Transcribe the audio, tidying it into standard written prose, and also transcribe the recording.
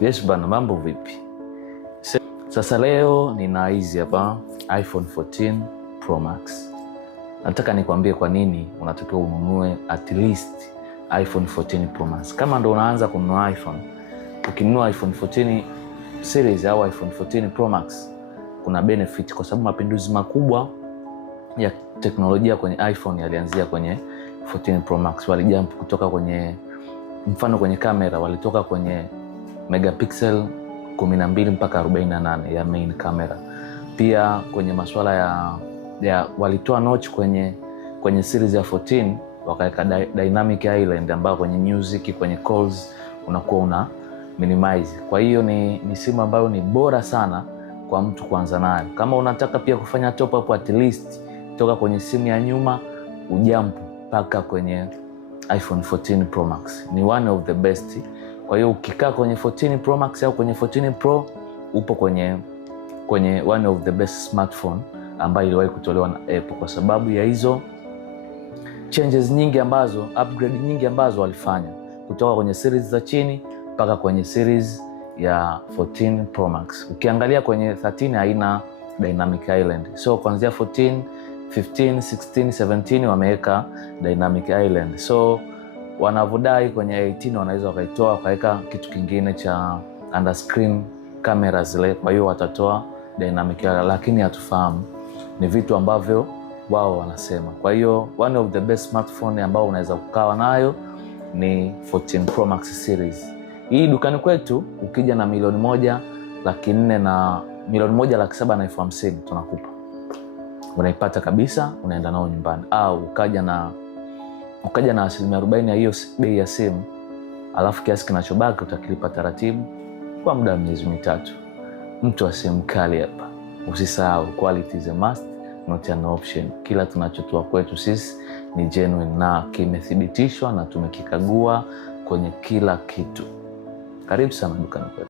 Yes bana, mambo vipi? Sasa leo nina hizi hapa iPhone 14 Pro Max. Nataka nikwambie kwa nini unatakiwa ununue at least iPhone 14 Pro Max. Kama ndo unaanza kununua iPhone, ukinunua iPhone 14 series au iPhone 14 Pro Max, kuna benefit kwa sababu mapinduzi makubwa ya teknolojia kwenye iPhone yalianzia kwenye 14 Pro Max. Walijump kutoka kwenye, mfano kwenye kamera walitoka kwenye megapixel 12 mpaka 48 ya main camera. Pia kwenye masuala ya walitoa notch kwenye series ya 14, wakaweka dynamic island ambayo kwenye music, kwenye calls unakuwa una minimize. Kwa hiyo ni simu ambayo ni bora sana kwa mtu kuanza nayo. Kama unataka pia kufanya top up at least toka kwenye simu ya nyuma ujump mpaka kwenye iPhone 14 Pro Max, ni one of the best. Kwa hiyo ukikaa kwenye 14 Pro Max au kwenye 14 Pro upo kwenye one of the best smartphone ambayo iliwahi kutolewa na Apple, kwa sababu ya hizo changes nyingi ambazo, upgrade nyingi ambazo walifanya kutoka kwenye series za chini mpaka kwenye series ya 14 Pro Max. Ukiangalia kwenye 13 haina dynamic island, so kuanzia 14, 15, 16, 17 wameweka dynamic island. So wanavodai kwenye 18 wanaweza wakaitoa wakaweka kitu kingine cha under screen camera zile, kwa hiyo watatoa dynamic island, lakini hatufahamu, ni vitu ambavyo wao wanasema. Kwa hiyo one of the best smartphone ambao unaweza kukawa nayo ni 14 Pro Max series. Hii dukani kwetu ukija na 1,400,000 na 1,750,000 tunakupa, unaipata kabisa, unaenda nao nyumbani. Au ukaja na 40% ya hiyo bei ya simu, alafu kiasi kinachobaki utakilipa taratibu kwa muda wa miezi 3. Mtu wa simu kali hapa. Usisahau, quality is a must, not an option. Kila tunachotoa kwetu sisi ni genuine na kimethibitishwa na tumekikagua kwenye kila kitu. Karibu sana dukani kwetu.